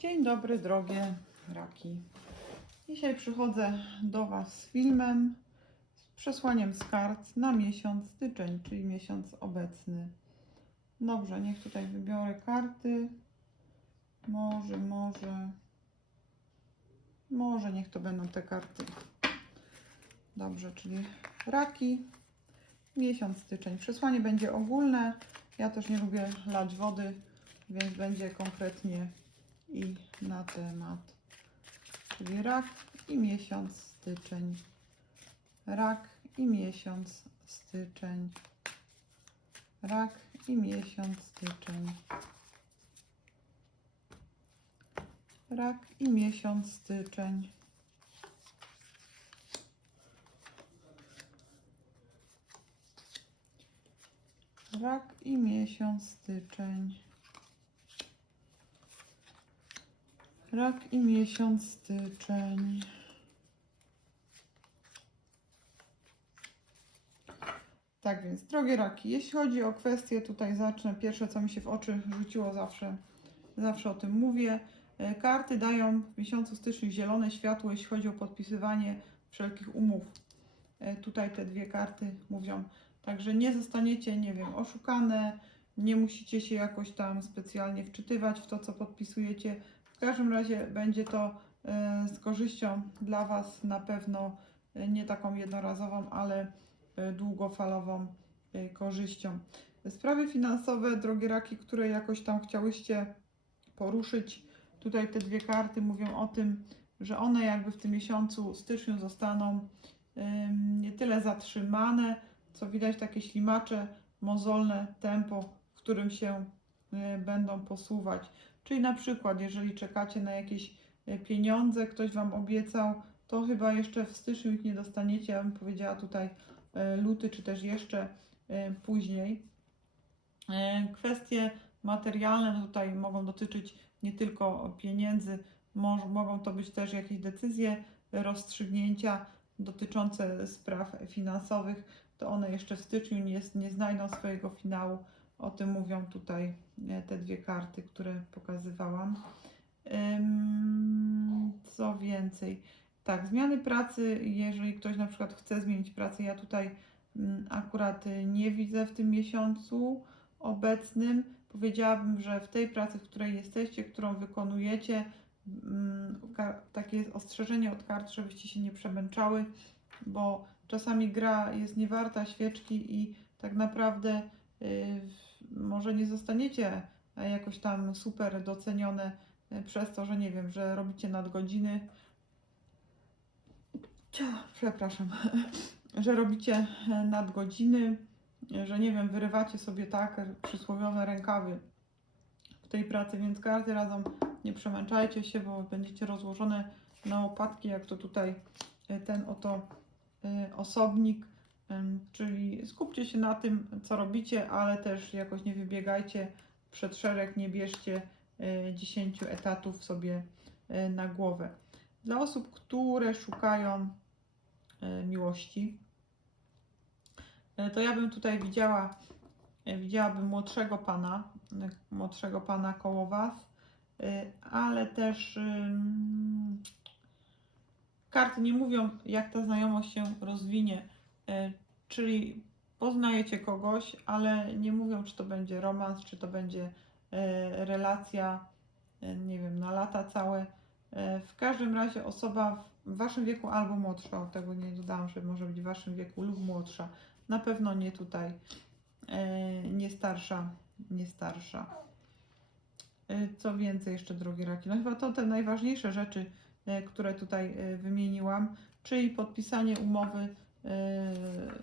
Dzień dobry, drogie raki. Dzisiaj przychodzę do Was z filmem, z przesłaniem z kart na miesiąc styczeń, czyli miesiąc obecny. Dobrze, niech tutaj wybiorę karty. Może, może. Może niech to będą te karty. Dobrze, czyli raki. Miesiąc styczeń. Przesłanie będzie ogólne. Ja też nie lubię lać wody, więc będzie konkretnie temat. Czyli rak i miesiąc styczeń. Rak i miesiąc styczeń. Rak i miesiąc styczeń. Rak i miesiąc styczeń. Rak i miesiąc styczeń. Rak i miesiąc styczeń. Tak więc, drogie raki, jeśli chodzi o kwestie, tutaj zacznę. Pierwsze, co mi się w oczy rzuciło zawsze, zawsze o tym mówię. E, Karty dają w miesiącu styczniu zielone światło, jeśli chodzi o podpisywanie wszelkich umów. E, Tutaj te dwie karty mówią. Także nie zostaniecie, nie wiem, oszukane, nie musicie się jakoś tam specjalnie wczytywać w to, co podpisujecie. W każdym razie będzie to e, z korzyścią dla Was na pewno e, nie taką jednorazową, ale e, długofalową korzyścią. Sprawy finansowe, drogie raki, które jakoś tam chciałyście poruszyć, tutaj te dwie karty mówią o tym, że one jakby w tym miesiącu styczniu zostaną nie tyle zatrzymane, co widać takie ślimacze, mozolne tempo, w którym się będą posuwać. Czyli na przykład, jeżeli czekacie na jakieś e, pieniądze, ktoś Wam obiecał, to chyba jeszcze w styczniu ich nie dostaniecie. Ja bym powiedziała tutaj e, luty, czy też jeszcze e, później. Kwestie materialne no tutaj mogą dotyczyć nie tylko pieniędzy, mo- mogą to być też jakieś decyzje, rozstrzygnięcia dotyczące spraw finansowych. To one jeszcze w styczniu nie, nie znajdą swojego finału. O tym mówią tutaj e, te dwie karty, które pokazywałam. Co więcej? Tak, zmiany pracy, jeżeli ktoś na przykład chce zmienić pracę, ja tutaj mm, akurat y, nie widzę w tym miesiącu obecnym. Powiedziałabym, że w tej pracy, w której jesteście, którą wykonujecie, mm, takie ostrzeżenie od kart, żebyście się nie przemęczały, bo czasami gra jest niewarta świeczki i tak naprawdę może nie zostaniecie jakoś tam super docenione e, przez to, że nie wiem, że robicie nadgodziny. Przepraszam, że robicie e, nadgodziny, że nie wiem, wyrywacie sobie tak e, przysłowiowe rękawy w tej pracy, więc karty radzą, nie przemęczajcie się, bo będziecie rozłożone na łopatki, jak to tutaj e, ten oto osobnik, czyli skupcie się na tym, co robicie, ale też jakoś nie wybiegajcie przed szereg, nie bierzcie e, 10 etatów sobie e, na głowę. Dla osób, które szukają e, miłości, e, to ja bym tutaj widziała, e, widziałabym młodszego pana, e, młodszego pana koło Was, e, ale też karty nie mówią, jak ta znajomość się rozwinie. E, Czyli poznajecie kogoś, ale nie mówią, czy to będzie romans, czy to będzie e, relacja, e, nie wiem, na lata całe. W każdym razie osoba w waszym wieku albo młodsza, od tego nie dodałam, że może być w waszym wieku lub młodsza. Na pewno nie tutaj, nie starsza, nie starsza. Co więcej jeszcze, drogie raki? No chyba to te najważniejsze rzeczy, które tutaj wymieniłam, czyli podpisanie umowy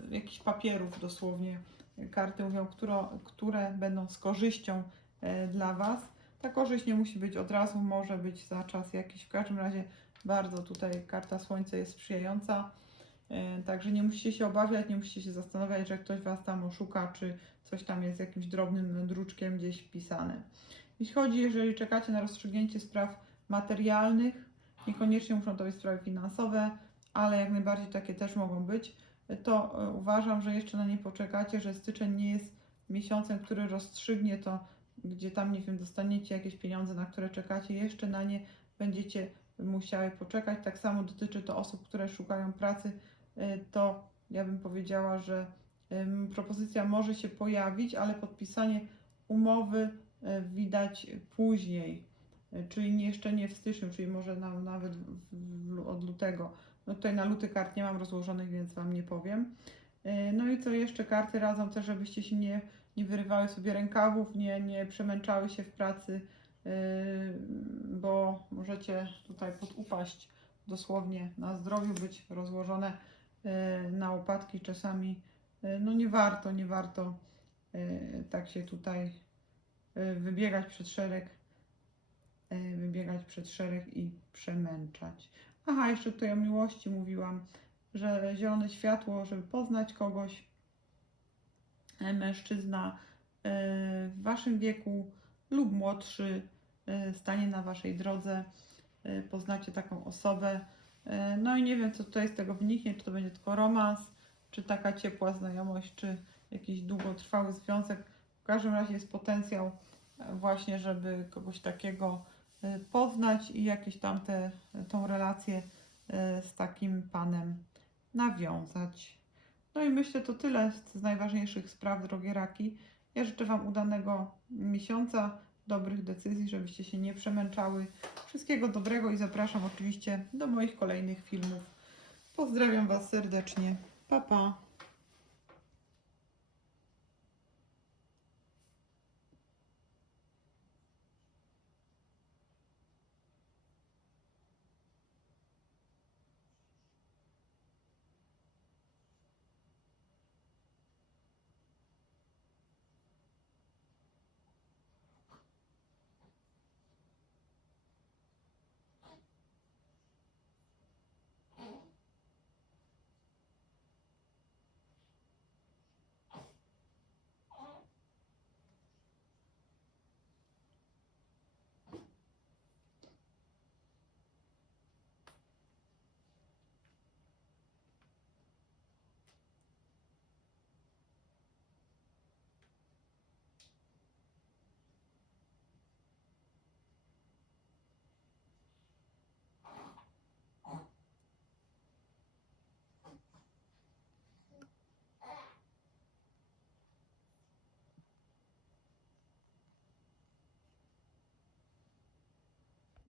jakichś papierów dosłownie. Karty mówią, które, które będą z korzyścią e, dla Was. Ta korzyść nie musi być od razu, może być za czas jakiś. W każdym razie bardzo tutaj karta Słońca jest sprzyjająca. E, Także nie musicie się obawiać, nie musicie się zastanawiać, że ktoś Was tam oszuka, czy coś tam jest jakimś drobnym druczkiem gdzieś wpisane. Jeśli chodzi, jeżeli czekacie na rozstrzygnięcie spraw materialnych, niekoniecznie muszą to być sprawy finansowe, ale jak najbardziej takie też mogą być, to e, uważam, że jeszcze na nie poczekacie, że styczeń nie jest miesiącem, który rozstrzygnie to gdzie tam, nie wiem, dostaniecie jakieś pieniądze, na które czekacie, jeszcze na nie będziecie musiały poczekać. Tak samo dotyczy to osób, które szukają pracy, y, to ja bym powiedziała, że propozycja może się pojawić, ale podpisanie umowy y, widać później, czyli nie, jeszcze nie w styczniu, czyli może na, nawet w, od lutego. No tutaj na luty kart nie mam rozłożonych, więc Wam nie powiem. Y, No i co jeszcze karty radzą też, żebyście się nie, nie wyrywały sobie rękawów, nie, nie przemęczały się w pracy, yy, bo możecie tutaj podupaść dosłownie na zdrowiu, być rozłożone na upadki czasami. No nie warto, nie warto tak się tutaj wybiegać przed szereg, wybiegać przed szereg i przemęczać. Aha, jeszcze tutaj o miłości mówiłam, że zielone światło, żeby poznać kogoś, e, mężczyzna e, w waszym wieku lub młodszy stanie na waszej drodze, poznacie taką osobę. No i nie wiem, co tutaj z tego wyniknie, czy to będzie tylko romans, czy taka ciepła znajomość, czy jakiś długotrwały związek. W każdym razie jest potencjał właśnie, żeby kogoś takiego poznać i jakieś tam te, tą relację e, z takim panem nawiązać. No i myślę, to tyle z najważniejszych spraw, drogie raki. Ja życzę Wam udanego miesiąca, dobrych decyzji, żebyście się nie przemęczały. Wszystkiego dobrego i zapraszam oczywiście do moich kolejnych filmów. Pozdrawiam Was serdecznie. Pa, pa.